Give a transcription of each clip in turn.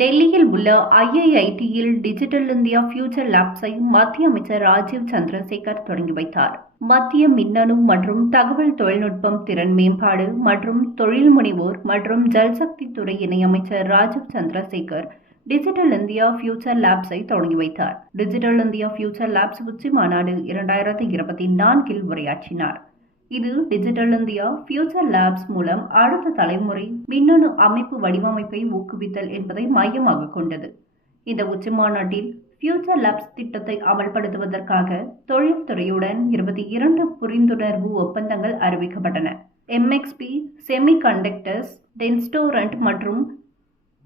டெல்லியில் உள்ள ஐஐஐடியில் டிஜிட்டல் இந்தியா ஃபியூச்சர் லேப்ஸை மத்திய அமைச்சர் ராஜீவ் சந்திரசேகர் தொடங்கி வைத்தார். மத்திய மின்னணு மற்றும் தகவல் தொழில்நுட்பம் திறன் மேம்பாடு மற்றும் தொழில் முனைவோர் மற்றும் ஜல்சக்தி துறை இணையமைச்சர் Rajeev Chandrasekhar digital India future லேப்ஸை தொடங்கி வைத்தார். டிஜிட்டல் இந்தியா ஃபியூச்சர் லேப்ஸ் உச்சி மாநாடு இரண்டாயிரத்தி இருபத்தி நான்கில் உரையாற்றினார். இது டிஜிட்டல் இந்தியா ஃபியூச்சர் லேப்ஸ் மூலம் அடுத்த தலைமுறை மின்னணு அமைப்பு வடிவமைப்பை ஊக்குவித்தல் என்பதை மையமாக கொண்டது. இந்த உச்சிமாநாட்டில் ஃபியூச்சர் லேப்ஸ் திட்டத்தை அமல்படுத்துவதற்காக தொழில்துறையுடன் இருபத்தி இரண்டு புரிந்துணர்வு ஒப்பந்தங்கள் அறிவிக்கப்பட்டன. எம்எக்ஸ்பி செமி கண்டக்டர்ஸ் டென்ஸ்டோரண்ட் மற்றும்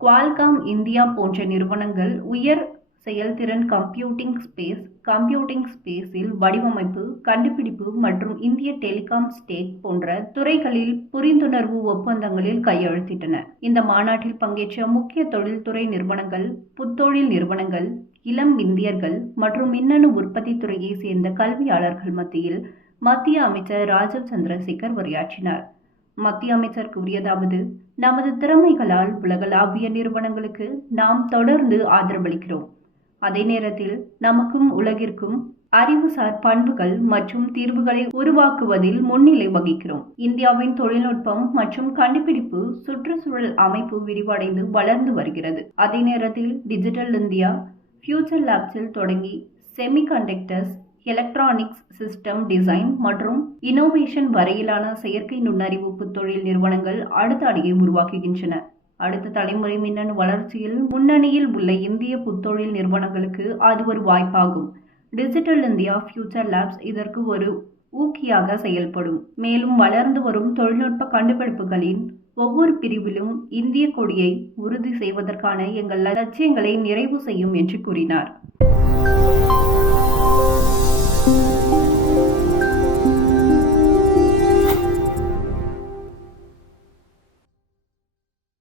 குவால்காம் இந்தியா போன்ற நிறுவனங்கள் உயர் செயல்திறன் கம்ப்யூட்டிங் ஸ்பேஸ் கம்ப்யூட்டிங் ஸ்பேஸில் வடிவமைப்பு கண்டுபிடிப்பு மற்றும் இந்திய டெலிகாம் ஸ்டேட் போன்ற துறைகளில் புரிந்துணர்வு ஒப்பந்தங்களில் கையெழுத்திட்டன. இந்த மாநாட்டில் பங்கேற்ற முக்கிய தொழில்துறை நிறுவனங்கள் புத்தொழில் நிறுவனங்கள் இளம் இந்தியர்கள் மற்றும் மின்னணு உற்பத்தி துறையை சேர்ந்த கல்வியாளர்கள் மத்தியில் மத்திய அமைச்சர் ராஜீவ் சந்திரசேகர் உரையாற்றினார். மத்திய அமைச்சர் கூறியதாவது நமது திறமைகளால் உலகளாவிய நிறுவனங்களுக்கு நாம் தொடர்ந்து ஆதரவளிக்கிறோம். அதே நேரத்தில் நமக்கும் உலகிற்கும் அறிவுசார் பண்புகள் மற்றும் தீர்வுகளை உருவாக்குவதில் முன்னிலை வகிக்கிறோம். இந்தியாவின் தொழில்நுட்பம் மற்றும் கண்டுபிடிப்பு சுற்றுச்சூழல் அமைப்பு விரிவடைந்து வளர்ந்து வருகிறது. அதே நேரத்தில் டிஜிட்டல் இந்தியா ஃபியூச்சர் லேப்ஸில் தொடங்கி செமிகண்டக்டர்ஸ் எலக்ட்ரானிக்ஸ் சிஸ்டம் டிசைன் மற்றும் இனோவேஷன் வரையிலான செயற்கை நுண்ணறிவு தொழில் நிறுவனங்கள் அடுத்த அடியை உருவாக்குகின்றன. அடுத்த தலைமுறை மின்னணு வளர்ச்சியில் முன்னணியில் உள்ள இந்திய புத்தொழில் நிறுவனங்களுக்கு அது ஒரு வாய்ப்பாகும். டிஜிட்டல் இந்தியா ஃபியூச்சர் லேப்ஸ் இதற்கு ஒரு ஊக்கியாக செயல்படும். மேலும் வளர்ந்து வரும் தொழில்நுட்ப கண்டுபிடிப்புகளின் ஒவ்வொரு பிரிவிலும் இந்திய கொடியை உறுதி செய்வதற்கான எங்கள் லட்சியங்களை நிறைவு செய்யும் என்று கூறினார்.